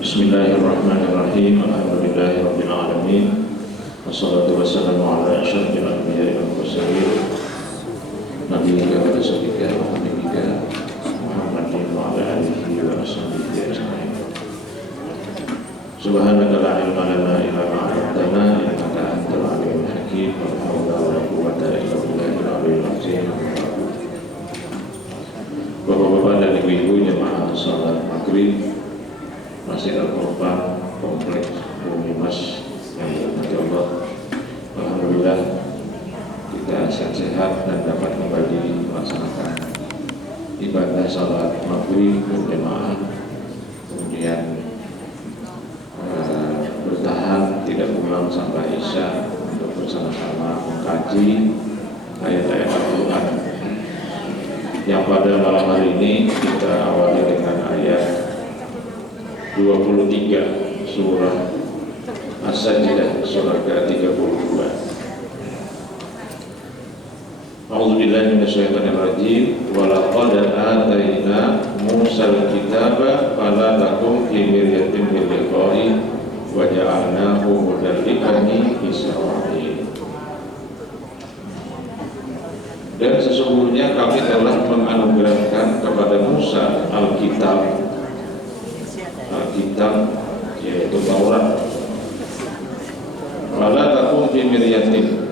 Bismillahirrahmanirrahim. Alhamdulillahirabbil alamin. Wassalatu wassalamu ala asyrofil anbiya'i wal mursalin. Nabiyina wa rasulika wa habibika Muhammadin wa ala alihi wa ashabihi ajma'in. Subhanaka la ilma lana illa ma 'allamtana innaka antal alimul hakim. Wa la haula wa la quwwata illa billahil aliyyil azim. Bapak-bapak dan ibu-ibu jemaah salat maghrib Masjid Al-Qurban Kompleks Bumi Mas yang dirahmati Allah. Alhamdulillah kita sehat-sehat dan dapat kembali melaksanakan ibadah salat maghrib berjamaah, kemudian bertahan tidak pulang sampai Isya untuk bersama-sama mengkaji ayat-ayat Al-Quran yang pada malam hari ini kita awali dengan ayat 23 surah As-Sajdah, surah ke-32. A'udzubillahi minasyaitonirrajim. Wa laqad atayna Musal kitaba fala takum fi miryatin min liqa'i wa ja'alnahu hudan li bani Israil. Dan sesungguhnya kami telah menganugerahkan kepada Musa Alkitab, yaitu Taurat. Wala takum fi miryatin,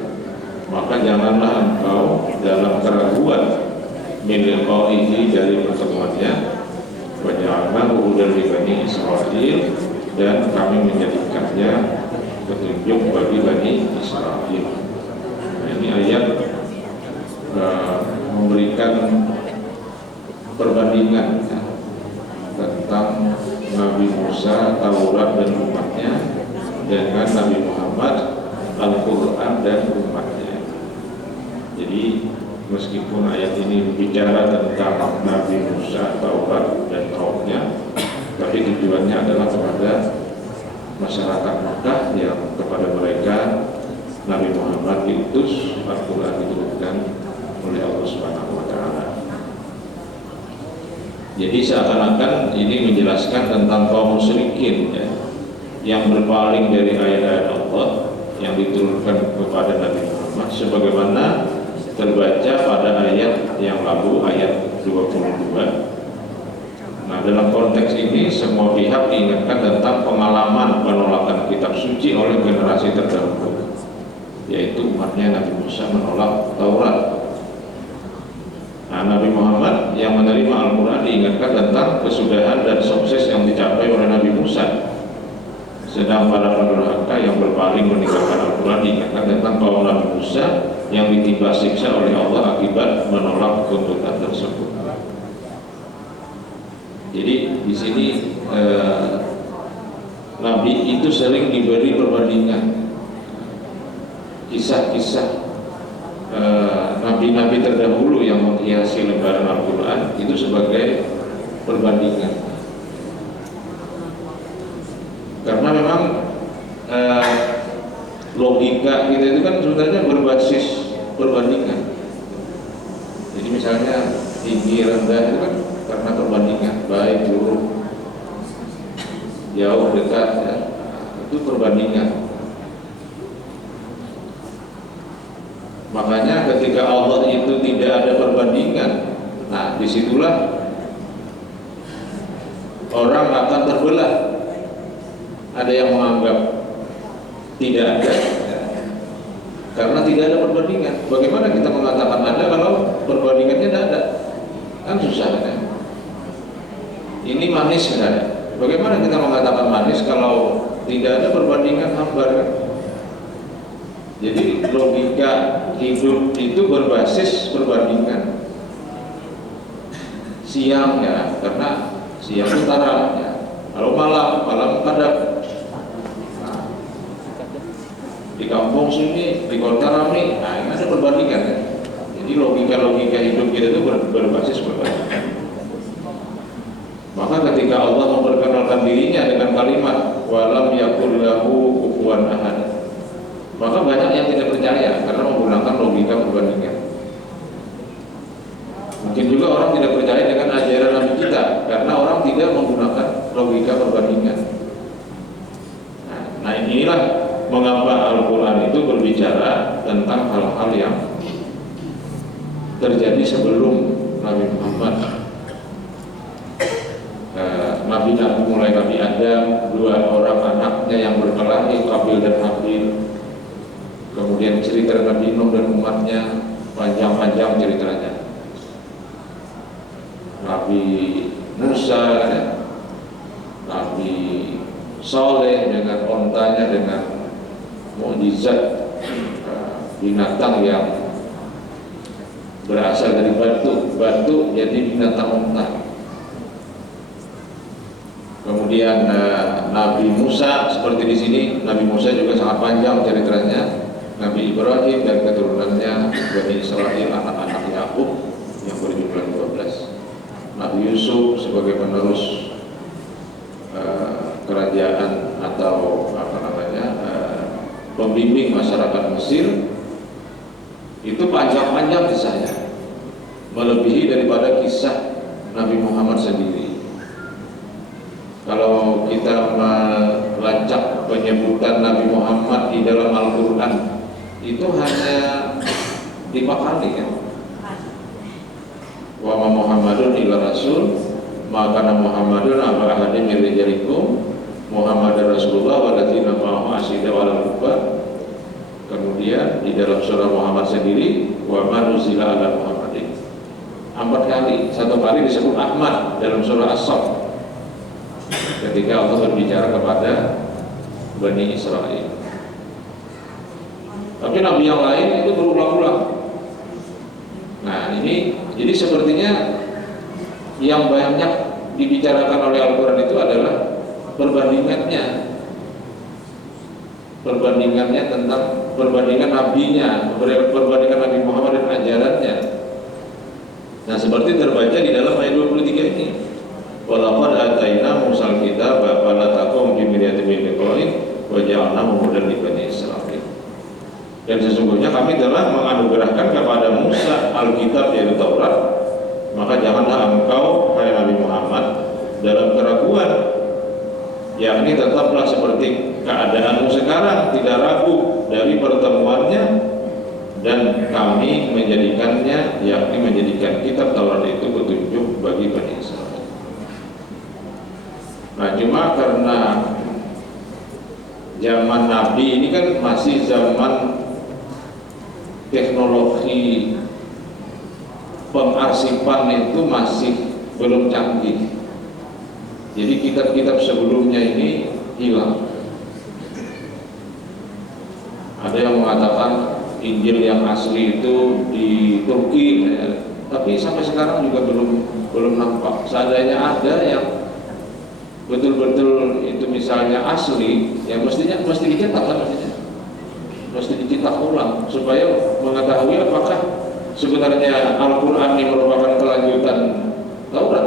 maka janganlah engkau dalam keraguan min liqa'ihi, dari pertemuannya. Wa ja'alnahu hudan li bani Israil, dan kami menjadikannya petunjuk bagi Bani Israil. Nah, ini ayat memberikan perbandingan tentang Nabi Musa, Taurat dan umatnya dengan Nabi Muhammad, Al-Quran dan umatnya. Jadi meskipun ayat ini bicara tentang Nabi Musa, Taurat dan kaumnya, tapi tujuannya adalah kepada masyarakat Makkah yang kepada mereka Nabi Muhammad diutus, Al-Quran diturunkan oleh Allah Subhanahu wa Ta'ala. Jadi seakan-akan ini menjelaskan tentang kaum musyrikin, ya, yang berpaling dari ayat-ayat Allah yang diturunkan kepada Nabi Muhammad, sebagaimana terbaca pada ayat yang lalu, ayat 22. Nah, dalam konteks ini semua pihak diingatkan tentang pengalaman penolakan kitab suci oleh generasi terdahulu, yaitu umatnya Nabi Musa menolak Taurat. Nah, Nabi Muhammad yang menerima Al-Quran diingatkan tentang kesudahan dan sukses yang dicapai oleh Nabi Musa. Sedang para pendurhaka yang berpaling meninggalkan Al-Quran diingatkan tentang kaum Nabi Musa yang ditimpa siksa oleh Allah akibat menolak tuntutan tersebut. Jadi di sini Nabi itu sering diberi perbandingan, kisah-kisah nabi-nabi terdahulu yang menghiasi lembaran Al-Quran itu sebagai perbandingan. Karena memang logika kita itu kan sebenarnya berbasis perbandingan. Jadi misalnya tinggi rendah itu kan karena perbandingan, baik buruk, jauh dekat, ya, itu perbandingan. Makanya ketika Allah itu tidak ada perbandingan, nah disitulah orang akan terbelah. Ada yang menganggap tidak ada, ya, karena tidak ada perbandingan. Bagaimana kita mengatakan ada kalau perbandingannya tidak ada? Kan susah, kan? Ini manis, kan? Bagaimana kita mengatakan manis kalau tidak ada perbandingan, hambar, kan? Jadi logika hidup itu berbasis perbandingan. Siang, ya, karena siang itu terang, ya. Kalau malam kadang. Nah, di kampung sini, di kota ramai, nah ini ada perbandingan, ya. Jadi logika hidup kita itu berbasis perbandingan. Maka ketika Allah memperkenalkan dirinya dengan kalimat walam yakul lahu kufuwan ahad, maka banyak yang tidak percaya karena menggunakan logika perbandingan. Mungkin juga orang tidak percaya dengan ajaran Nabi kita karena orang tidak menggunakan logika perbandingan. mengapa Al-Quran itu berbicara tentang hal-hal yang terjadi sebelum Nabi Muhammad. Nabi-nabi mulai Nabi Adam, 2 orang anaknya yang berkelahi, Qabil dan Habil. Kemudian cerita Nabi Nuh dan umatnya, panjang-panjang ceritanya. Nabi Musa, Nabi Soleh dengan ontanya, dengan mukjizat binatang yang berasal dari batu jadi binatang onta. Kemudian Nabi Musa seperti di sini, Nabi Musa juga sangat panjang ceritanya. Nabi Ibrahim dan keturunannya, Bani Israil, anak-anak Yakub yang berjumlah 12. Nabi Yusuf sebagai penerus kerajaan atau pembimbing masyarakat Mesir, itu panjang-panjang kisahnya, melebihi daripada kisah Nabi Muhammad sendiri. Kalau kita melacak penyebutan Nabi Muhammad di dalam Al-Quran, itu hanya 5 kali kan. Wa ma Muhammadun illa rasul, maka Muhammadun aba ahadin min rijalikum, Muhammadar Rasulullah walladzina ma'ahu asyiddaw 'alal kuffar. Kemudian di dalam surah Muhammad sendiri, wa ma nuzila 'ala Muhammadin, 4 kali. 1 kali disebut Ahmad dalam surah As-Saff ketika Allah berbicara kepada Bani Israel. Tapi nabi yang lain itu berulang-ulang. Nah ini, jadi sepertinya yang banyak dibicarakan oleh Al-Quran itu adalah perbandingannya tentang perbandingan nabinya, perbandingan Nabi Muhammad dan ajarannya. Nah seperti terbaca di dalam ayat 23 ini, walaqad ataina Musal kitab fala taqum bi miryatin min liqa'in wa ja'alnahu hudan li bani Israil. Dan sesungguhnya kami telah menganugerahkan kepada Musa Alkitab yaitu Taurat, maka janganlah engkau hai Nabi Muhammad dalam keraguan, yakni tetaplah seperti keadaanmu sekarang, tidak ragu dari pertemuannya, dan kami menjadikannya, yakni menjadikan kitab Taurat itu petunjuk bagi Bani Israil. Nah cuma karena zaman Nabi ini kan masih zaman teknologi pengarsipan itu masih belum canggih, jadi kitab-kitab sebelumnya ini hilang. Ada yang mengatakan Injil yang asli itu di Turki, tapi sampai sekarang juga belum nampak. Seandainya ada yang betul-betul itu misalnya asli, ya mesti dicetak lah, mesti dicetak ulang supaya mengetahui apakah sebenarnya Al-Quran ini merupakan kelanjutan Taurat.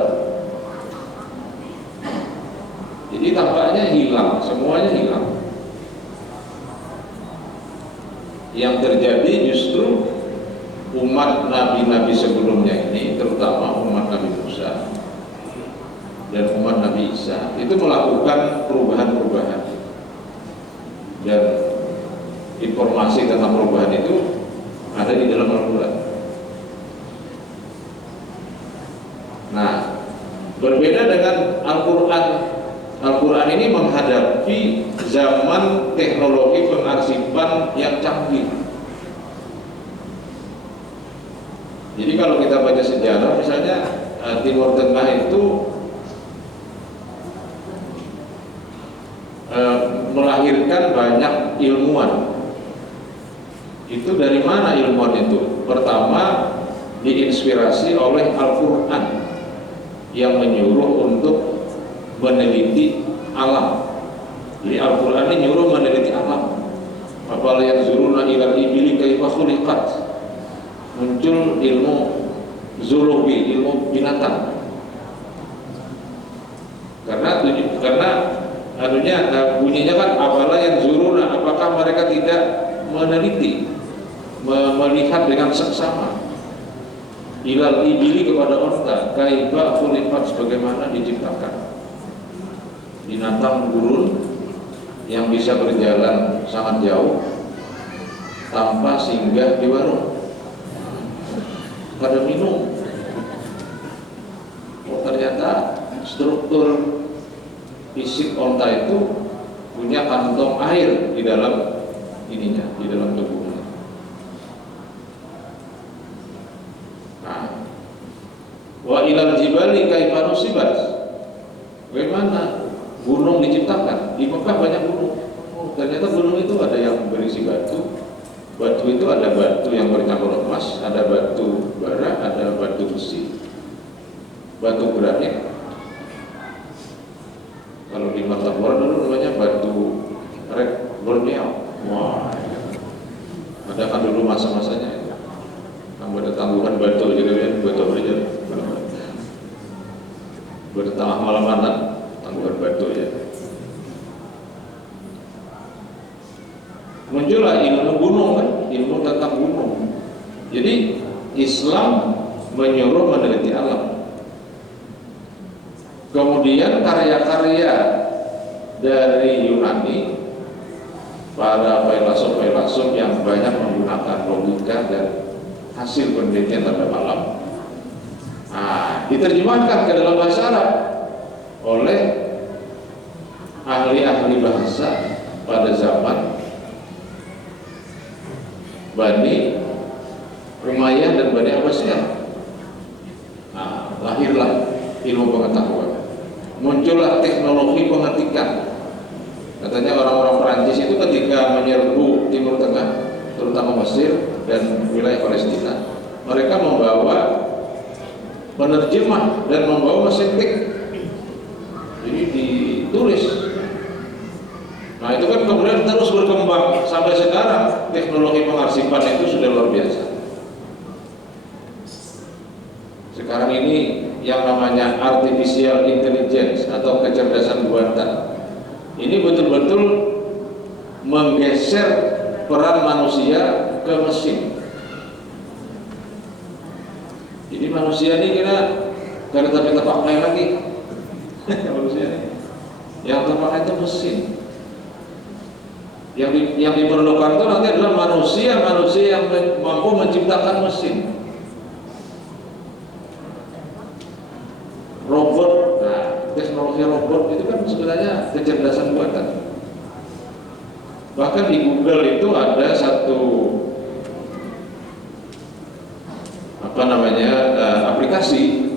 Jadi tampaknya hilang, semuanya hilang. Yang terjadi justru umat nabi-nabi sebelumnya ini, terutama umat Nabi Musa dan umat Nabi Isa, itu melakukan perubahan-perubahan, dan informasi tentang perubahan itu ada di dalam Al-Quran. Nah, berbeda dengan Al-Quran, Al-Quran ini menghadapi zaman teknologi pengarsipan yang canggih. Jadi kalau kita baca sejarah, misalnya Timur Tengah itu melahirkan banyak ilmuwan. Itu dari mana ilmuwan itu? Pertama, diinspirasi oleh Al-Quran yang menyuruh untuk meneliti alam. Jadi Al-Quran ini nyuruh meneliti alam. Apalagi yang zuruna ilal ibili kaifa khuliqat. Muncul ilmu zoologi, ilmu binatang. Karena bunyinya kan apalah yang zuruna, apakah mereka tidak meneliti, melihat dengan seksama ilal ibili kepada unta, kaifa khuliqat, sebagaimana diciptakan binatang gurun yang bisa berjalan sangat jauh tanpa singgah di warung pada minum. Oh, ternyata struktur fisik onta itu punya kantong air di dalam ininya, di dalam tubuhnya. Nah, wa ilal jibali kaifa nusibat. Bagaimana gunung diciptakan? Di Mekah banyak gunung. Oh, ternyata gunung itu ada yang berisi batu. Batu itu ada batu yang bercampur emas, ada batu bara, ada batu besi, batu granit. Kalau di Martapura dulu namanya batu red Borneo. Wah, ada kan dulu masa-masanya. Ada tangguhan batu gitu ya, batu aja. Bertengah malam tangguhan batu ya. Muncullah ilmu gunung kan, ilmu tentang gunung. Jadi Islam menyuruh meneliti alam. Kemudian karya-karya dari Yunani, para filosof-filosof yang banyak menggunakan logika dan hasil penelitian terhadap alam, diterjemahkan ke dalam bahasa Arab oleh ahli-ahli bahasa pada zaman Bani Umayyah dan Bani Abbasiyah. Lahirlah ilmu pengetahuan, muncullah teknologi pengetikan. Katanya orang-orang Perancis itu ketika menyerbu Timur Tengah, terutama Mesir dan wilayah Palestina, mereka membawa penerjemah dan membawa mesin tik. Jadi ditulis. Nah itu kan kemudian terus berkembang sampai sekarang. Teknologi pengarsipan itu sudah luar biasa. Sekarang ini yang namanya artificial intelligence atau kecerdasan buatan, ini betul-betul menggeser peran manusia ke mesin. Jadi manusia ini kira gak kita pakai lagi. Manusia ini yang terpakai itu mesin. Yang diperlukan itu nanti adalah manusia yang mampu menciptakan mesin. Robot, teknologi robot itu kan sebenarnya kecerdasan buatan. Bahkan di Google itu ada satu aplikasi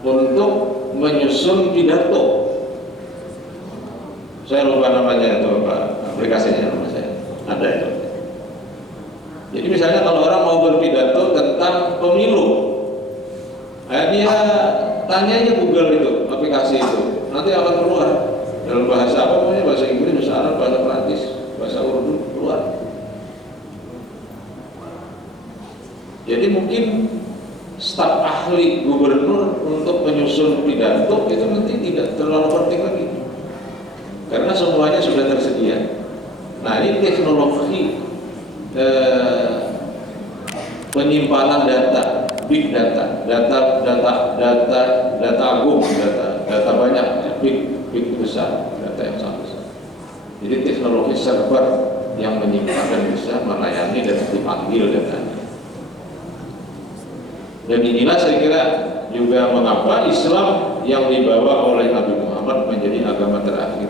untuk menyusun pidato. Saya lupa namanya itu apa aplikasinya, nama saya ada itu. Jadi misalnya kalau orang mau berpidato tentang pemilu, dia tanya aja Google itu, aplikasi itu, nanti akan keluar dalam bahasa apa namanya, bahasa Inggris, bahasa Arab, bahasa Perancis, bahasa Urdu, keluar. Jadi mungkin staf ahli gubernur untuk menyusun pidato itu nanti tidak terlalu penting lagi, karena semuanya sudah tersedia. Nah ini teknologi penyimpanan data, big data, data agung, data banyak, big besar, data yang sangat besar. Jadi teknologi server yang menyimpan dan bisa melayani dan dipanggil datanya. Dan inilah saya kira juga mengapa Islam yang dibawa oleh Nabi Muhammad menjadi agama terakhir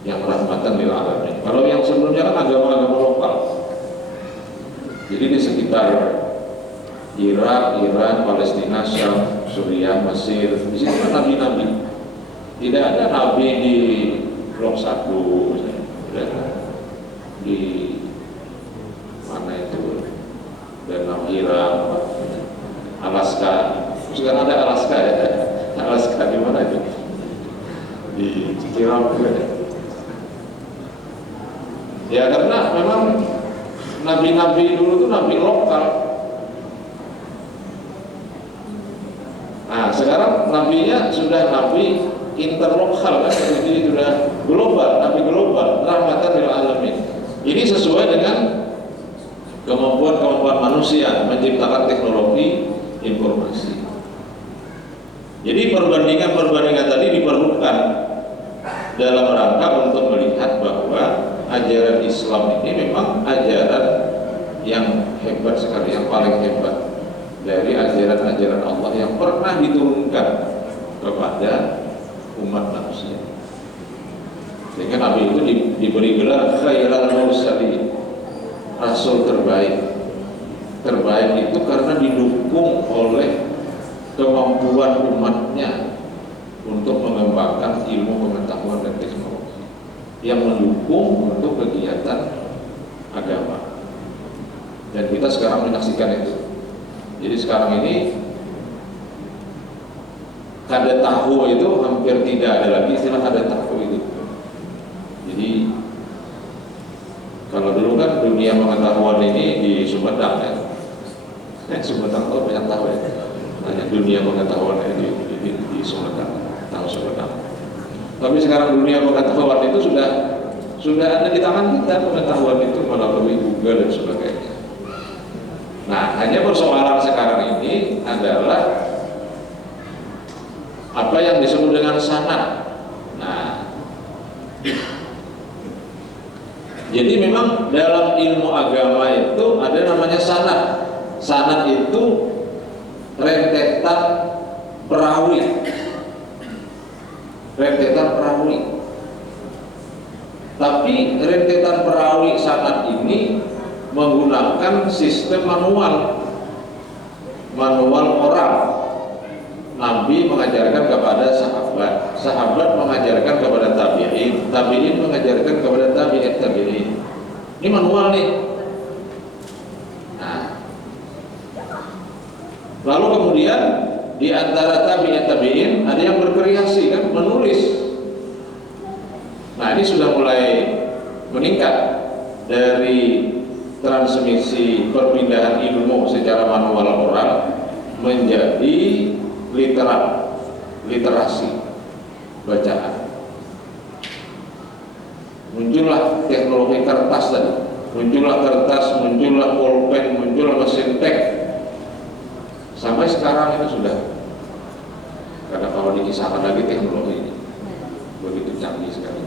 yang rahmatan lil alamin. Kalau yang sebelumnya kan agama-agama lokal. Jadi di sekitar Irak, Iran, Palestina, Syam, Suriah, Mesir, di situ kan nabi-nabi. Tidak ada nabi di Blok 1 misalnya. Di mana itu? Danau Irak, Alaska. Sekarang ada Alaska ya. Alaska di mana itu? Di Cikirau ya. Ya karena memang nabi-nabi dulu itu nabi lokal. Nah sekarang nabinya sudah nabi interlokal kan, jadi sudah global, nabi global, rahmatan lil alamin. Ini sesuai dengan kemampuan manusia menciptakan teknologi informasi. Jadi perbandingan tadi diperlukan dalam rangka untuk melihat bahwa ajaran Islam ini memang ajaran yang hebat sekali, yang paling hebat dari ajaran-ajaran Allah yang pernah diturunkan kepada umat manusia. Sehingga Nabi itu diberi gelar khairal mursalin, rasul terbaik. Terbaik itu karena didukung oleh kemampuan umatnya untuk mengembangkan ilmu pengetahuan dan teknologi yang mendukung untuk kegiatan agama. Dan kita sekarang menyaksikan itu. Jadi sekarang ini kada tahu itu hampir tidak ada lagi istilah kada tahu itu. Jadi kalau dulu kan dunia pengetahuan ini di Sumedang ya. Sumedang tuh banyak tahu ya. Hanya dunia pengetahuan di Sumedang, tahu Sumedang. Tapi sekarang dunia pengetahuan itu sudah ada di tangan kita, pengetahuan itu melalui Google dan sebagainya. Nah, hanya persoalan sekarang ini adalah apa yang disebut dengan sanad. Nah, jadi memang dalam ilmu agama itu ada namanya sanad. Sanad itu rentetan perawi. Rentetan perawi. Tapi rentetan perawi sanad ini menggunakan sistem manual orang. Nabi mengajarkan kepada sahabat, sahabat mengajarkan kepada tabi'in, tabi'in mengajarkan kepada tabi'in. Ini manual nih. Nah, lalu kemudian di antara tabi'in ada yang berkreasi kan, menulis. Nah, ini sudah mulai meningkat dari transmisi perpindahan ilmu secara manual orang menjadi literasi bacaan. Muncullah teknologi kertas tadi, muncullah pulpen, muncullah mesin teks. Sampai sekarang itu sudah, karena kalau dikisahkan lagi teknologi ini begitu canggih sekali,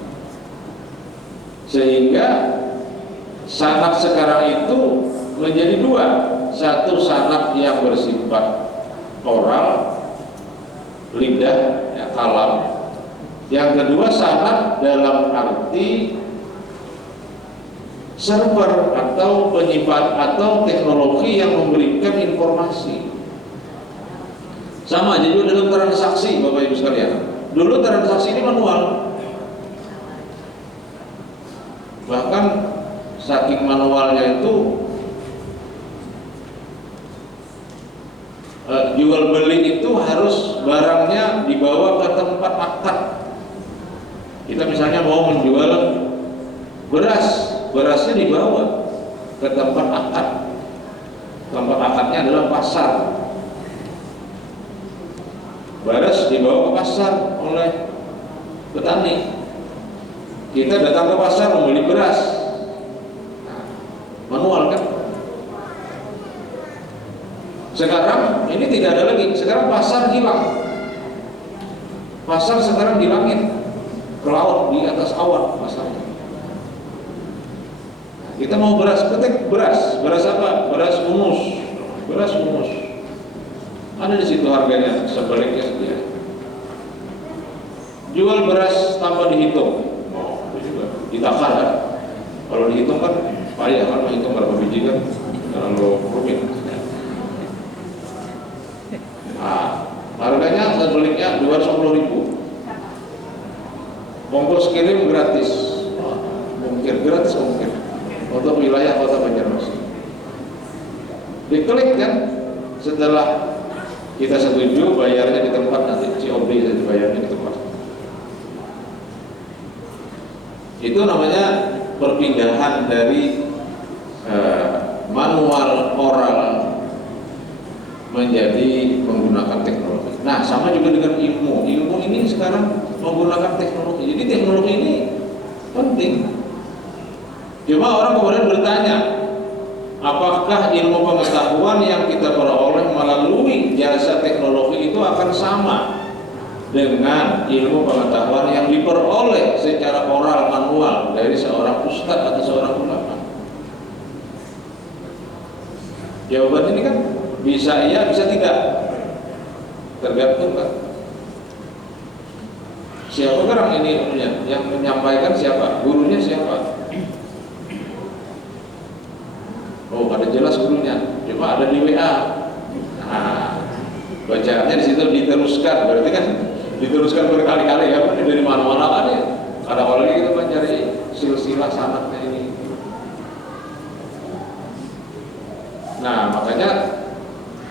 sehingga sanad sekarang itu menjadi dua. Satu sanad yang bersifat oral, lidah, ya, kalam. Yang kedua sanad dalam arti server atau penyimpan atau teknologi yang memberikan informasi. Sama jadi dalam transaksi, Bapak Ibu sekalian. Dulu transaksi ini manual. Bahkan saking manualnya itu jual beli itu harus barangnya dibawa ke tempat akad. Kita misalnya mau menjual berasnya dibawa ke tempat akad. Tempat akadnya adalah pasar. Beras dibawa ke pasar oleh petani. Kita datang ke pasar membeli beras. Manual kan? Sekarang ini tidak ada lagi. Sekarang pasar hilang. Pasar sekarang di langit, ke laut, di atas awan pasarnya. Kita mau beras, ketik beras apa? Beras umus. Ada di situ harganya, sebaliknya sekian. Jual beras tanpa dihitung. Oh, itu juga ditakar kan? Kalau dihitung kan payah kan, menghitung berapa biji kan terlalu rumit. Nah, harganya sebaliknya 210.000. Ongkos kirim gratis. Mungkin gratis mungkin. Untuk wilayah Kota Banjarmasin. Diklik kan, setelah kita setuju bayarnya di tempat, nanti COD bayarnya di tempat. Itu namanya perpindahan dari manual oral menjadi menggunakan teknologi. Nah, sama juga dengan ilmu. Ilmu ini sekarang menggunakan teknologi. Jadi teknologi ini penting. Cuma orang kemudian bertanya, apakah ilmu pengetahuan yang kita peroleh melalui jasa teknologi itu akan sama dengan ilmu pengetahuan yang diperoleh secara oral manual dari seorang ustadz atau seorang ulama? Jawaban ini kan bisa iya, bisa tidak, tergantung kan siapa orang ini yang menyampaikan, siapa gurunya, siapa. Oh, ada jelas gurunya, cuma ada di WA. Nah, bacaannya di situ diteruskan, berarti kan diteruskan berkali-kali ya, dari mana-mana kan ya. Kadang-kadang kita mencari silsilah sanadnya ini. Nah, makanya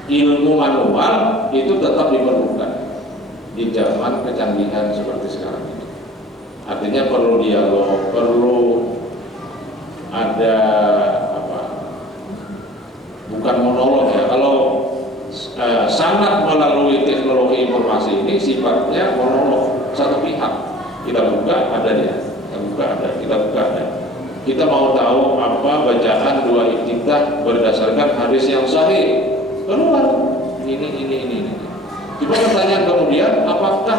ilmu manual itu tetap diperlukan di zaman kecanggihan seperti sekarang ini. Artinya perlu dialog, perlu ada bukan monolog ya. Kalau sangat melalui teknologi informasi ini sifatnya monolog satu pihak. Kita buka ada dia, kita buka ada, kita buka ada. Kita mau tahu apa bacaan dua iftitah berdasarkan hadis yang sahih, keluar ini. Coba pertanyaan kemudian, apakah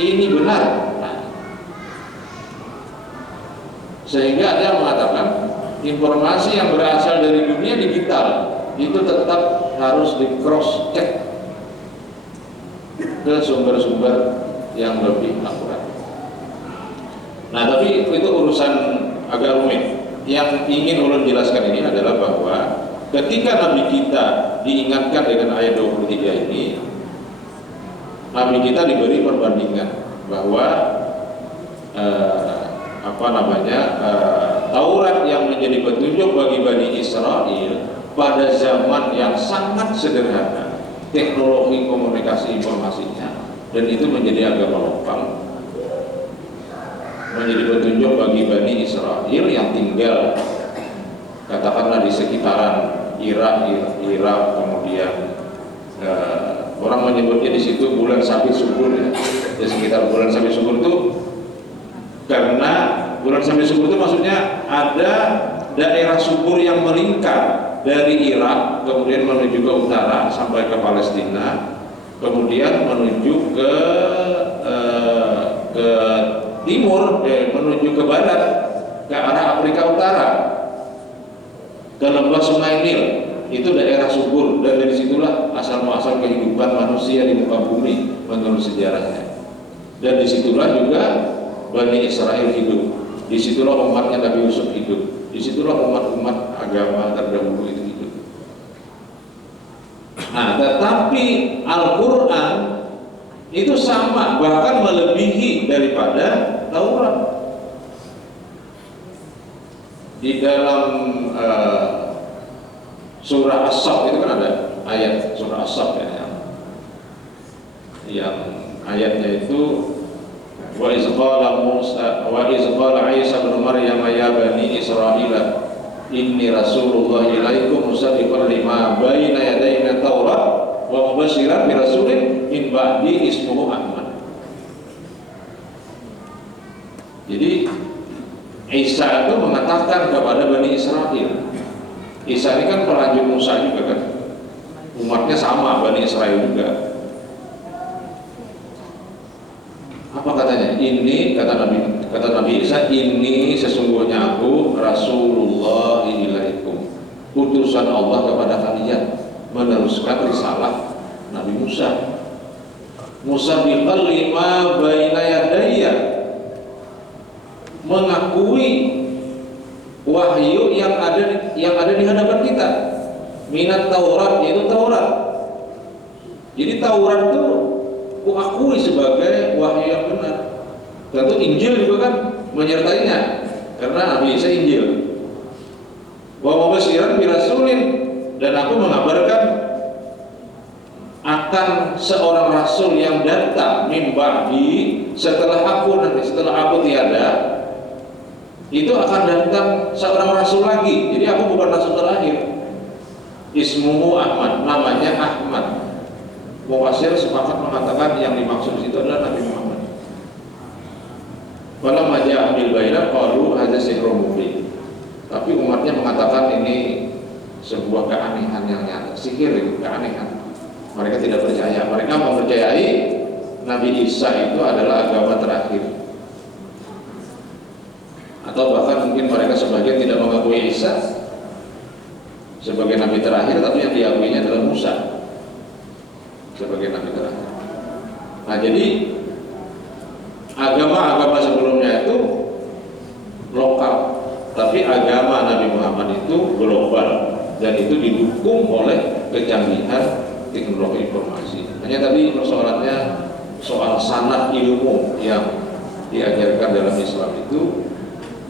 ini benar? Nah, sehingga ada yang mengatakan informasi yang berasal dari dunia digital itu tetap harus di cross check ke sumber-sumber yang lebih akurat. Nah, tapi itu urusan agak rumit. Yang ingin ulun jelaskan ini adalah bahwa ketika Nabi kita diingatkan dengan ayat 23 ini, Nabi kita diberi perbandingan bahwa Taurat yang menjadi petunjuk bagi Bani Israel pada zaman yang sangat sederhana, teknologi komunikasi informasinya, dan itu menjadi agama lokal, menjadi petunjuk bagi Bani Israel yang tinggal katakanlah di sekitaran Irak, kemudian orang menyebutnya di situ bulan sapi subur ya. Di sekitar bulan sapi subur itu, karena bulan sapi subur itu maksudnya ada daerah subur yang melingkar dari Irak kemudian menuju ke utara sampai ke Palestina, kemudian menuju ke timur, menuju ke barat, ke arah Afrika Utara, ke lembah Sungai Nil. Itu daerah subur, dan dari situlah asal muasal kehidupan manusia di muka bumi menurut sejarahnya. Dan disitulah juga Bani Israel hidup, disitulah umatnya Nabi Yusuf hidup, disitulah umat-umat agama terdahulu itu hidup. Nah, tetapi Al-Quran itu sama, bahkan melebihi daripada Taurat. Di dalam surah As-Saff itu kan ada ayat surah As-Saff ya, yang ayatnya itu wa iz qala Isa bin Maryam ya bani Israila inni rasulullah ilaikum musaddiqan lima baina yadayna Taurat wa mubasysyiran bi rasulin min ba'di ismuhu Ahmad. Jadi Isa itu mengatakan kepada Bani Israel, Isa ini kan pelanjut Musa juga kan, umatnya sama Bani Israel juga. Apa katanya? Ini kata Nabi Isa, ini sesungguhnya aku Rasulullah ilaikum, utusan Allah kepada kalian, meneruskan risalah Nabi Musa. Musaddiqan lima baina yadayya, mengakui wahyu yang ada di hadapan kita, minat Taurat, yaitu Taurat. Jadi Taurat itu kuakui sebagai wahyu yang benar. Tentu Injil juga kan menyertainya, karena Nabi Isa Injil. Wa mubasysyiran bi rasulin, dan aku mengabarkan akan seorang rasul yang datang min ba'di, setelah aku tiada, itu akan datang seorang rasul lagi. Jadi aku bukan rasul terakhir. Ismuhu Ahmad, namanya Ahmad. Mufassir sepakat mengatakan yang dimaksud itu adalah Nabi Muhammad. Walau maja bil bayyinah qalu hadza sihrun mubin. Tapi umatnya mengatakan ini sebuah keanehan yang nyata, sihir itu keanehan. Mereka tidak percaya. Mereka mempercayai Nabi Isa itu adalah agama terakhir, atau bahkan mungkin mereka sebagian tidak mengakui Isa sebagai nabi terakhir, tapi yang diakuinya adalah Musa sebagai nabi terakhir. Nah, jadi agama-agama sebelumnya itu lokal, tapi agama Nabi Muhammad itu global, dan itu didukung oleh kecanggihan teknologi informasi. Hanya tadi persoalannya soal sanad ilmu yang diajarkan dalam Islam itu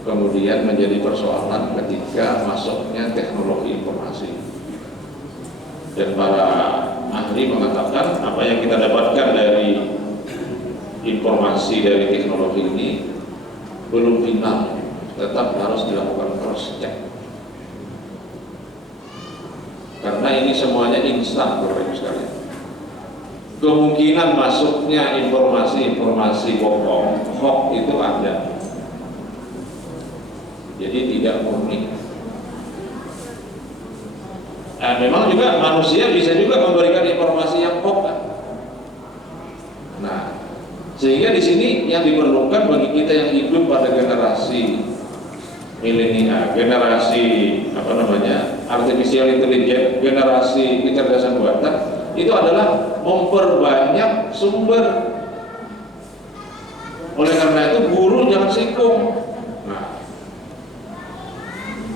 kemudian menjadi persoalan ketika masuknya teknologi informasi. Dan para ahli mengatakan apa yang kita dapatkan dari informasi dari teknologi ini belum final, tetap harus dilakukan cross check. Karena ini semuanya instan, Bapak Ibu sekalian. Kemungkinan masuknya informasi-informasi bohong, hoax itu ada. Jadi tidak murni. Nah, memang juga manusia bisa juga memberikan informasi yang hoax. Nah, sehingga di sini yang diperlukan bagi kita yang hidup pada generasi milenial, generasi artificial intelligence, generasi kecerdasan buatan, itu adalah memperbanyak sumber. Oleh karena itu guru jangan sikung. Nah,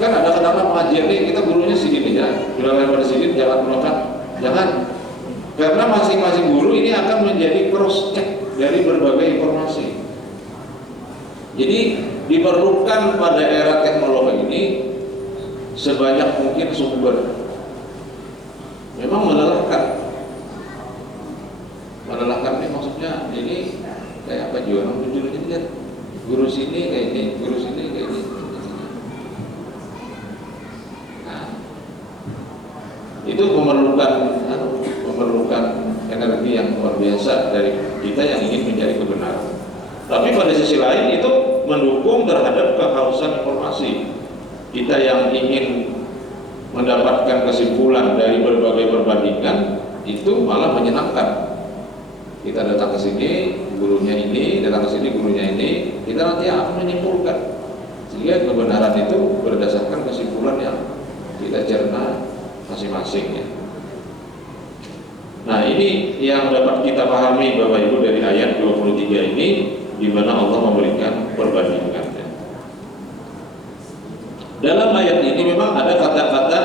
kan ada kadang-kadang pengajian nih, kita gurunya segini ya, bilang pada sini jangan melekat, jangan, karena masing-masing guru ini akan menjadi cross check dari berbagai informasi. Jadi diperlukan pada era teknologi ini sebanyak mungkin sumber. Memang melelahkan ini maksudnya ini kayak apa juga judulnya lihat, guru sini kayak ini, guru sini kayak ini. Nah, itu memerlukan energi yang luar biasa dari kita yang ingin mencari kebenaran. Tapi pada sisi lain itu mendukung terhadap kehausan informasi. Kita yang ingin mendapatkan kesimpulan dari berbagai perbandingan itu malah menyenangkan. Kita datang ke sini, gurunya ini, datang ke sini, gurunya ini, kita nanti akan menyimpulkan. Sehingga kebenaran itu berdasarkan kesimpulan yang kita cerna masing-masing ya. Nah, ini yang dapat kita pahami Bapak Ibu dari ayat 23 ini, di mana Allah memberikan perbandingan. Dalam ayat ini memang ada kata-kata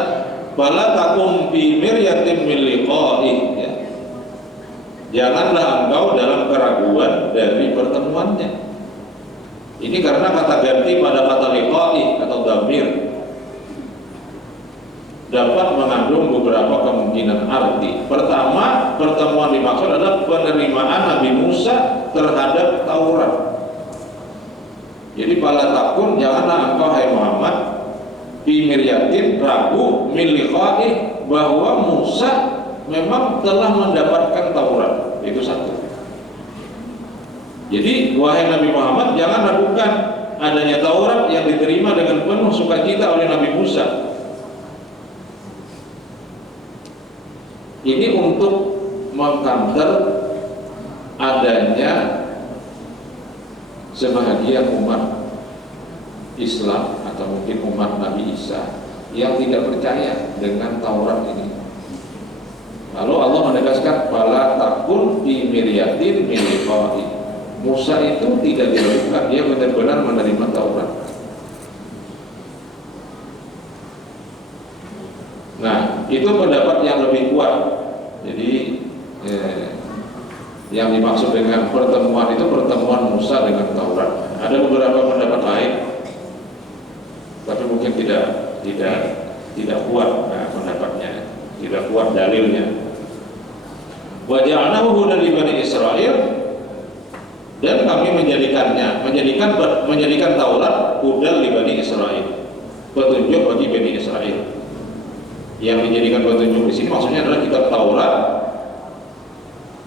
bala takum fi miryatin min liqa'ih ya. Janganlah engkau dalam keraguan dari pertemuannya. Ini karena kata ganti pada kata liqa'ih atau dhamir dapat mengandung beberapa kemungkinan arti. Pertama, pertemuan dimaksud adalah penerimaan Nabi Musa terhadap Taurat. Jadi bala takun, janganlah engkau hai Muhammad fi miryatin ragu min liqa'ih, bahwa Musa memang telah mendapatkan Taurat. Itu satu. Jadi wahai Nabi Muhammad, jangan ragukan adanya Taurat yang diterima dengan penuh sukacita oleh Nabi Musa. Ini untuk mengcounter adanya sebahagian umat Islam atau mungkin umat Nabi Isa yang tidak percaya dengan Taurat ini. Lalu Allah menegaskan bala takun fi miryatin min liqa'ih. Musa itu tidak diragukan, dia benar-benar menerima Taurat. Nah, itu pendapat yang lebih kuat. Jadi yang dimaksud dengan pertemuan itu pertemuan Musa dengan Taurat. Ada beberapa pendapat lain, tapi mungkin tidak kuat pendapatnya, tidak kuat dalilnya. Wa ja'alnahu hudan li bani Israil, dan kami menjadikan Taurat hudan li bani Israil, petunjuk bagi Bani Israil. Yang dijadikan petunjuk di sini maksudnya adalah kitab Taurat,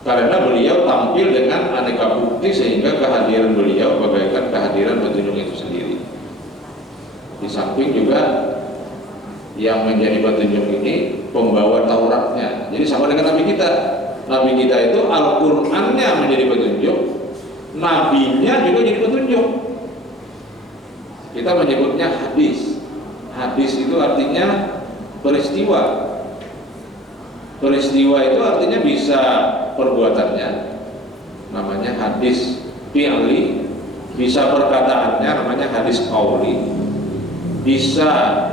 karena beliau tampil dengan aneka bukti sehingga kehadiran beliau bagaikan kehadiran petunjuk itu sendiri. Di samping juga yang menjadi petunjuk ini pembawa Tauratnya. Jadi sama dengan Nabi kita. Nabi kita itu Al-Qur'annya menjadi petunjuk. nabinya juga jadi petunjuk. Kita menyebutnya hadis. Hadis itu artinya peristiwa. Peristiwa itu artinya bisa perbuatannya, namanya hadis fi'li, bisa perkataannya, namanya hadis qauli, bisa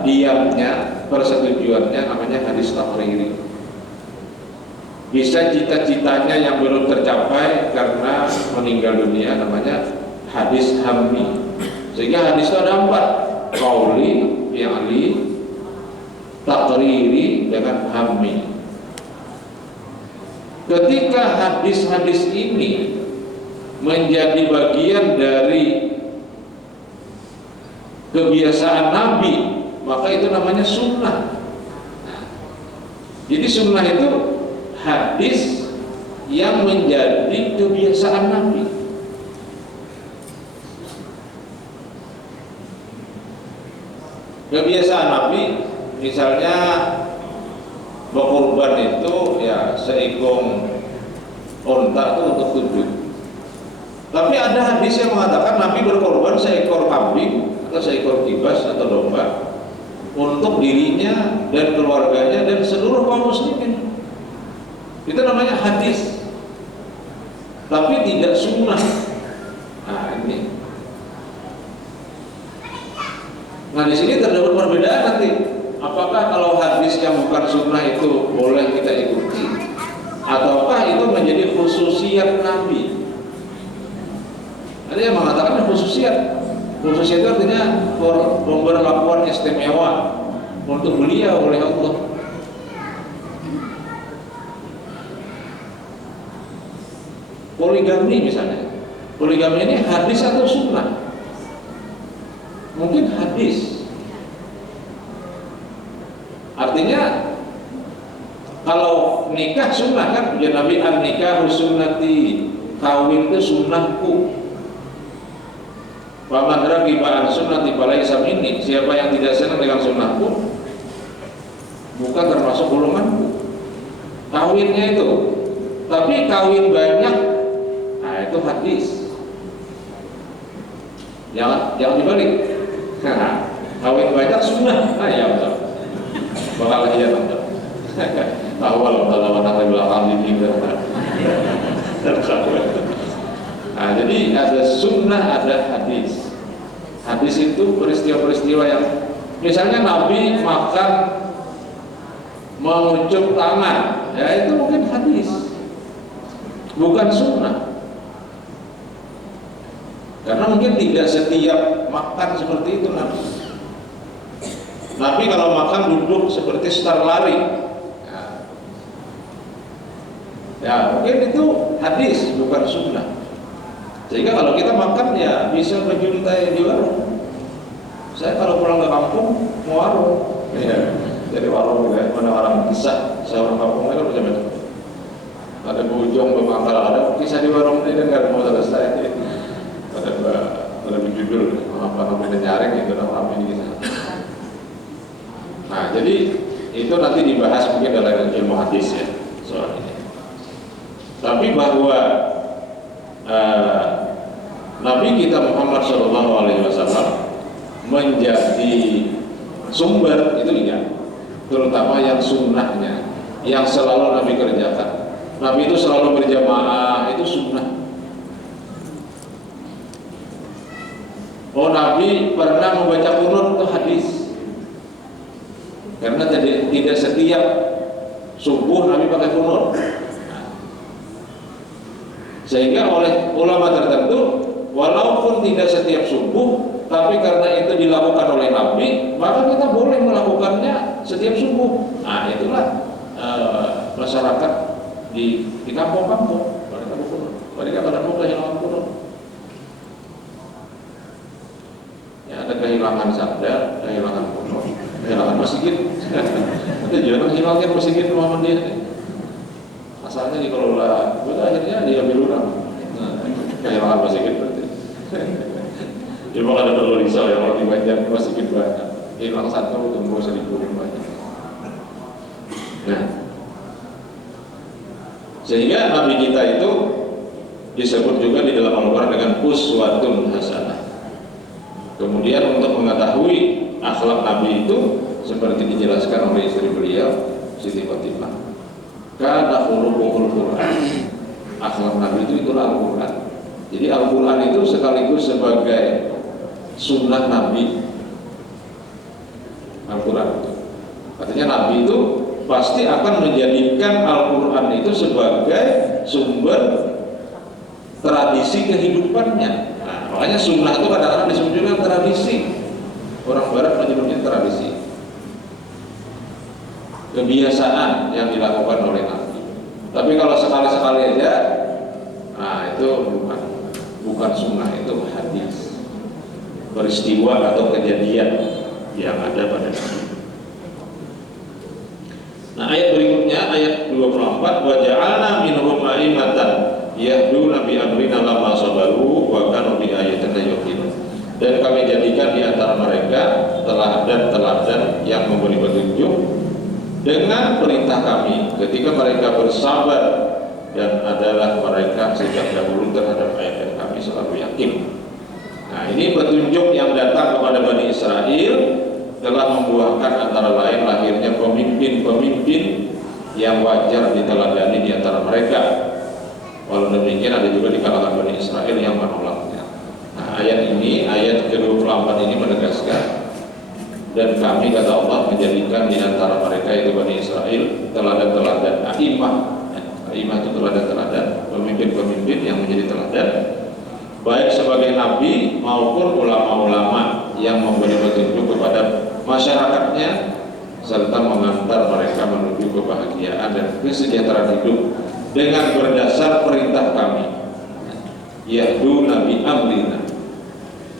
diamnya, persetujuannya, namanya hadis takriri, bisa cita-citanya yang belum tercapai karena meninggal dunia, namanya hadis hammi. Sehingga hadis itu ada 4, qauli, fi'li, takriri, dengan hammi. Ketika hadis-hadis ini menjadi bagian dari kebiasaan Nabi, maka itu namanya sunnah. Jadi sunnah itu hadis yang menjadi kebiasaan Nabi. Kebiasaan Nabi, misalnya berkorban itu ya seekor onta itu untuk 7. Tapi ada hadis yang mengatakan Nabi berkorban seekor kambing atau seekor kibas atau domba untuk dirinya dan keluarganya dan seluruh kaum muslimin. Itu namanya hadis, tapi tidak sunnah. Nah ini. Nah di sini terdapat perbedaan nanti. Apakah kalau hadis yang bukan sunnah itu boleh kita ikuti, ataukah itu menjadi khususiat Nabi? Ada yang mengatakan khususiat. Khususiat itu artinya pemberlakuan istimewa untuk beliau oleh Allah. Poligami misalnya, poligami ini hadis atau sunnah? Mungkin hadis. Artinya kalau nikah sunnah kan, ya Nabi an-nikah sunnati, kawin itu sunnahku. Faman ragiba an sunnati falaysa minni, siapa yang tidak senang dengan sunnahku bukan termasuk golonganku. Kawinnya itu, tapi kawin banyak, nah itu hadis. Jangan dibalik. Kawin banyak sunnah, nah ya betul. Bakal dia nonton. Awal kalau anak belakang ini Nah, jadi ada sunnah, ada hadis. Hadis itu peristiwa-peristiwa yang, misalnya Nabi makan mengucup tangan, ya itu mungkin hadis, bukan sunnah. Karena mungkin tidak setiap makan seperti itu Nabi. Nabi kalau makan duduk seperti star lari. Ya mungkin itu hadis, bukan sunnah. Sehingga kalau kita makan ya bisa berjuntai di warung. Saya kalau pulang ke kampung mau warung, ya. Jadi warung ya, mana orang kisah, saya orang kampung kan macam-macam. Ada bujong, bangkal, ada kisah di warung ini dengar mau selesai. Ada judul apa namanya nyaring itu nama ini kisah. Nah jadi itu nanti dibahas mungkin dalam ilmu hadis ya soal ini. Tapi bahwa Nabi kita Muhammad SAW menjadi sumber itu iya, terutama yang sunnahnya, yang selalu Nabi kerjakan. Nabi itu selalu berjamaah, itu sunnah. Oh Nabi pernah membaca qunut, itu hadis. Karena tidak setiap subuh Nabi pakai qunut. Sehingga oleh ulama tertentu, walaupun tidak setiap subuh, tapi karena itu dilakukan oleh Nabi, maka kita boleh melakukannya setiap subuh. Nah itulah masyarakat di kampung-kampung, mereka pada mau kehilangan qunut. Ya ada kehilangan sabda, kehilangan qunut, kehilangan masjid. Itu jangan hilangnya masjid Muhammadiyah. Asalnya dikelola, akhirnya dia bilang kehilangan masjid berarti. Cuma ada perlu risau ya, kalau di Banjar masjid banyak, hilang satu tumbuh 1000 banyak. Nah, sehingga Nabi kita itu disebut juga di dalam Al-Quran dengan uswatun hasanah. Kemudian untuk mengetahui akhlak Nabi itu seperti dijelaskan oleh istri beliau Siti Fatimah, kana khuluquhul Quran. Akhlak Nabi itu itulah Al-Quran. Jadi Al-Quran itu sekaligus sebagai sunnah Nabi. Al-Quran artinya Nabi itu pasti akan menjadikan Al-Quran itu sebagai sumber tradisi kehidupannya. Nah, makanya sunnah itu kadang-kadang disebut juga tradisi. Orang Barat menyebutnya tradisi, kebiasaan yang dilakukan oleh Nabi. Tapi kalau sekali-sekali aja, nah itu bukan sunnah, itu hadis, peristiwa atau kejadian yang ada pada Nabi. Nah, ayat berikutnya ayat 24, wa ja'alna minhum a'immatan yahduna bi amrina lamma sabaru wa kanu bi ayatina yuqinun. Dan kami jadikan di antara mereka teladan-teladan yang memberi petunjuk dengan perintah kami ketika mereka bersabar, dan adalah mereka sejak dahulu terhadap ayat kami selalu yakin. Nah, ini petunjuk yang datang kepada Bani Israel telah membuahkan antara lain lahirnya pemimpin-pemimpin yang wajar diteladani di antara mereka. Walau demikian ada juga di kalangan Bani Israel yang menolaknya. Nah, ayat ini, ayat ke-24 ini menegaskan, dan kami kata Allah menjadikan di antara mereka itu Bani Israel teladan-teladan, a'imah. A'imah itu teladan-teladan, pemimpin-pemimpin yang menjadi teladan, baik sebagai nabi maupun ulama-ulama yang memberi petunjuk kepada masyarakatnya serta mengantar mereka menuju kebahagiaan dan kesejahteraan hidup dengan berdasar perintah kami. Yahdu nabi amrina.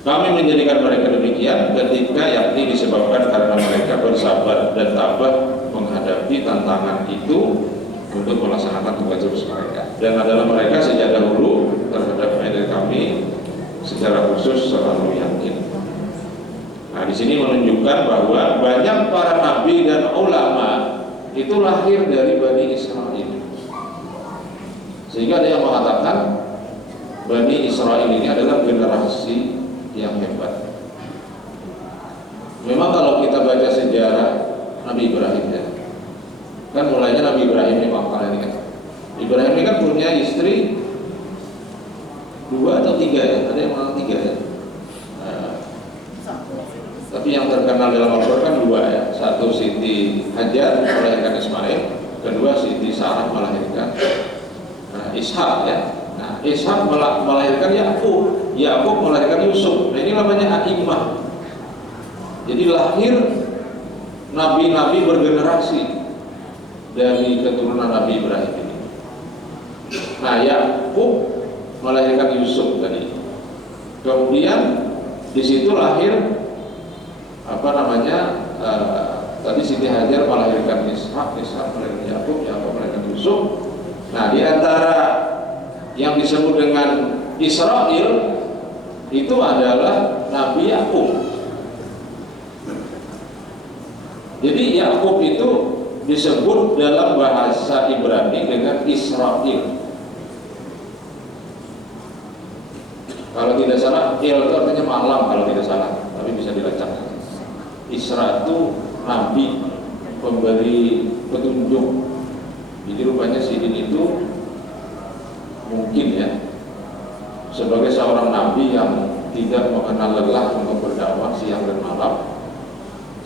Kami menjadikan mereka demikian ketika yakni disebabkan karena mereka bersabar dan tabah menghadapi tantangan itu untuk melaksanakan tugas mereka, dan adalah mereka sejak dahulu terhadap ayat kami secara khusus selalu yakin. Nah, di sini menunjukkan bahwa banyak para nabi dan ulama itu lahir dari Bani Israel. Sehingga ada yang mengatakan Bani Israel ini adalah generasi yang hebat. Memang kalau kita baca sejarah Nabi Ibrahim ya, kan mulainya Nabi Ibrahim ini pangkalnya ini kan. Ibrahim ini kan punya istri 2 atau 3 ya, ada yang bilang 3 ya. Tapi yang terkenal dalam Al-Quran kan 2 ya. Satu Siti Hajar melahirkan Ismail, kedua Siti Sarah melahirkan Ishak ya. Nah, Ishak melahirkan Yakub, Yakub melahirkan Yusuf. Nah, ini namanya a'imah. Jadi lahir nabi-nabi bergenerasi dari keturunan Nabi Ibrahim ini. Nah, Yakub melahirkan Yusuf tadi. Kemudian di situ lahir tadi Siti Hajar melahirkan Ishak, Ishak melahirkan Yakub, Yakub melahirkan Yusuf. Nah, di antara yang disebut dengan Israel itu adalah Nabi Yakub. Jadi Yakub itu disebut dalam bahasa Ibrani dengan Israel. Kalau tidak salah, Il itu artinya malam kalau tidak salah, tapi bisa dilacak. Isra itu nabi, pemberi petunjuk. Jadi rupanya Sidin itu mungkin ya sebagai seorang nabi yang tidak mengenal lelah untuk berdakwah siang dan malam,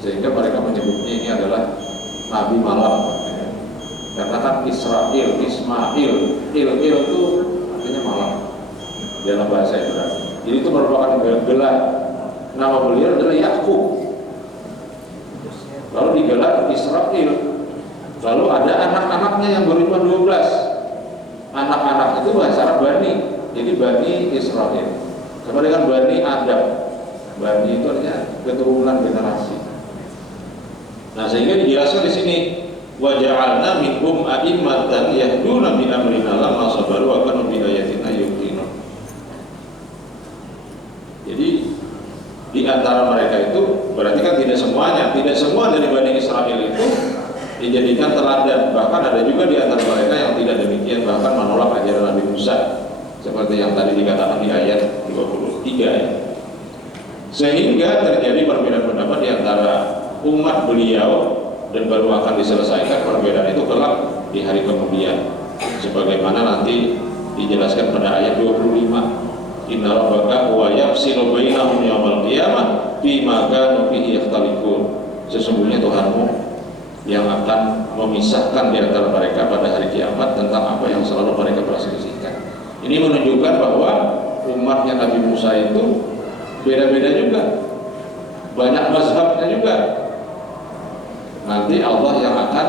sehingga mereka menyebutnya ini adalah nabi malam. Karena kan Israel, Ismail, Il itu artinya malam dalam bahasa Ibrani. Jadi itu merupakan gelar nama beliau adalah Yakub. Lalu digelar Israel. Lalu ada anak-anaknya yang berjumlah 12. Anak-anak itu bahasa Arab Bani. Jadi Bani Israel. Sama dengan Bani Adam. Bani itu artinya keturunan generasi. Nah, sehingga dijelaskan di sini, wa ja'alna minhum a'immatan yahduna bi amrina lamma sabaru wa kanu bi ayatina yuqinun. Jadi di antara mereka itu berarti kan tidak semuanya, tidak semua dari Bani Israel itu dijadikan teladan. Bahkan ada juga di antara mereka yang tidak demikian, bahkan menolak ajaran Nabi Musa. seperti yang tadi dikatakan di ayat 23 ya. Sehingga terjadi perbedaan pendapat di antara umat beliau dan baru akan diselesaikan perbedaan itu kelak di hari kemudian, sebagaimana nanti dijelaskan pada ayat 25, inna rabbaka wa yafsilu bainahum yaumal qiyamah bima kanu fihi yakhtalifun. Sesungguhnya Tuhanmu yang akan memisahkan di antara mereka pada hari kiamat tentang apa yang selalu mereka perselisihkan. Ini menunjukkan bahwa umatnya Nabi Musa itu beda-beda juga, banyak mazhabnya juga. Nanti Allah yang akan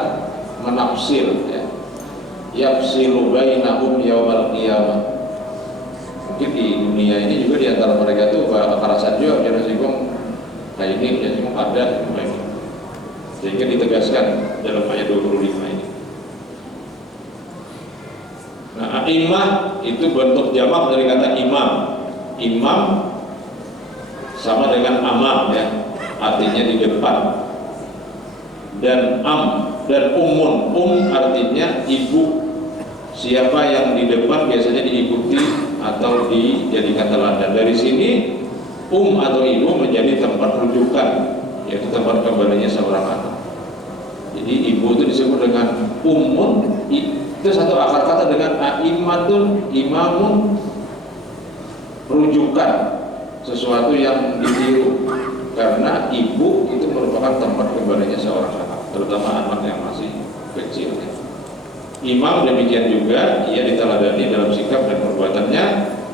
menafsir ya. Yafsilu bainahum yaumal qiyamah. Mungkin di dunia ini juga di antara mereka itu kekerasan juga, jadi singgung kayak ini, jadi singgung ada ini. Sehingga ditegaskan dalam ayat 25 ini. Nah, a'imah itu bentuk jamak dari kata imam. Imam sama dengan amam ya, artinya di depan. Dan dan umun, artinya ibu. Siapa yang di depan biasanya diikuti atau dijadikan teladan. Dari sini atau ibu menjadi tempat rujukan, yaitu tempat kembalinya seorang anak. Jadi ibu itu disebut dengan umun, itu satu akar kata dengan aimatun, imamun, rujukan, sesuatu yang ditiru. Karena ibu itu merupakan tempat kembalinya seorang anak, terutama anak yang masih kecil. Imam demikian juga, ia diteladani dalam sikap dan perbuatannya.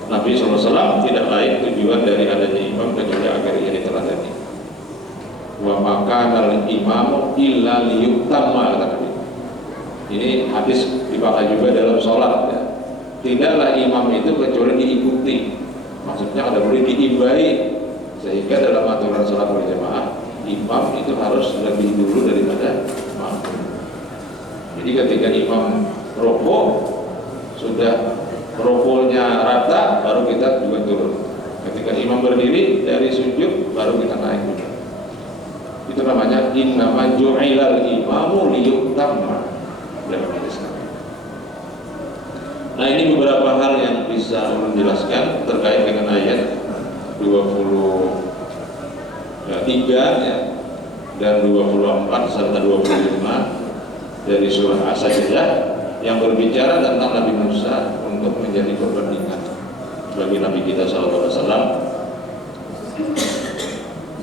Nabi SAW tidak lain tujuan dari adanya imam kecuali agar ia diteladani. Wa makanal imamu illa liyutamma, kata Nabi. Ini hadis dipakai juga dalam sholat ya. Tidaklah imam itu kecuali diikuti, maksudnya ada boleh diimbai. Sehingga dalam aturan sholat berjamaah, imam itu harus lebih dulu daripada makmum. Jadi ketika imam rukuk, sudah rukuknya rata, baru kita juga turun. Ketika imam berdiri dari sujud, baru kita naik juga. Itu namanya innama ju'ilal imamu liyutamma dalam hadis Nabi. Nah, ini beberapa hal yang bisa menjelaskan terkait dengan ayat 23 ya, dan 24 serta 25 dari surah As-Sajdah yang berbicara tentang Nabi Musa untuk menjadi perbandingan bagi Nabi kita SAW,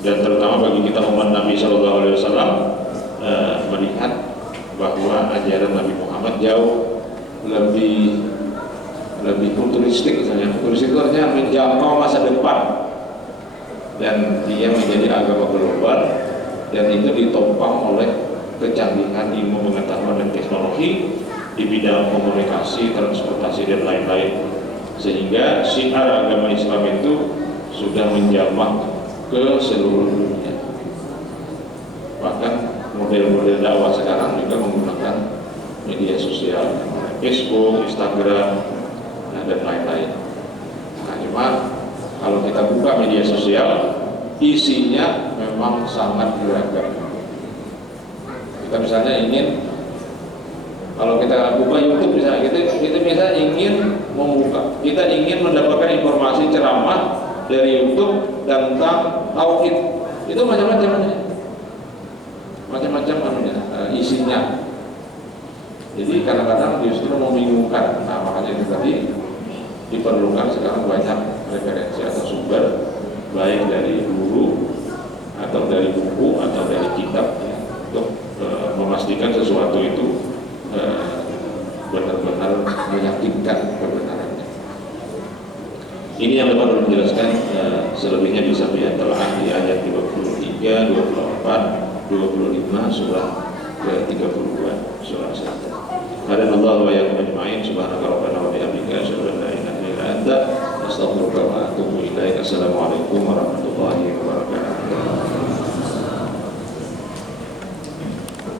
dan terutama bagi kita umat Nabi SAW melihat bahwa ajaran Nabi Muhammad jauh lebih futuristik. Misalnya futuristik itu artinya menjangkau masa depan, dan dia menjadi agama global, dan itu ditopang oleh kecanggihan ilmu pengetahuan dan teknologi di bidang komunikasi, transportasi dan lain-lain, sehingga syiar agama Islam itu sudah menjamak ke seluruh dunia. Bahkan model-model dakwah sekarang juga menggunakan media sosial, Facebook, Instagram, dan lain-lain. Nah, cuma kalau kita buka media sosial, isinya memang sangat beragam. Kita misalnya ingin, kalau kita buka YouTube misalnya, kita misalnya ingin membuka, kita ingin mendapatkan informasi ceramah dari YouTube tentang tauhid, itu macam-macam isinya. Jadi kadang-kadang justru membingungkan. Nah, makanya itu tadi diperlukan sekarang banyak referensi atau sumber, baik dari guru atau dari buku atau dari kitab ya, untuk memastikan sesuatu itu benar-benar meyakinkan kebenarannya. Ini yang dapat menjelaskan, selebihnya bisa kita telah di ayat 23, 24, 25 surah ke-32 surah As-Sajdah. Hadanallahu wa iyyakum ajma'in. Subhanaka rabbana wa bihamdika asyhadu an la ilaha illa anta astaghfiruka wa atubu ilaik. Assalamualaikum warahmatullahi wabarakatuh.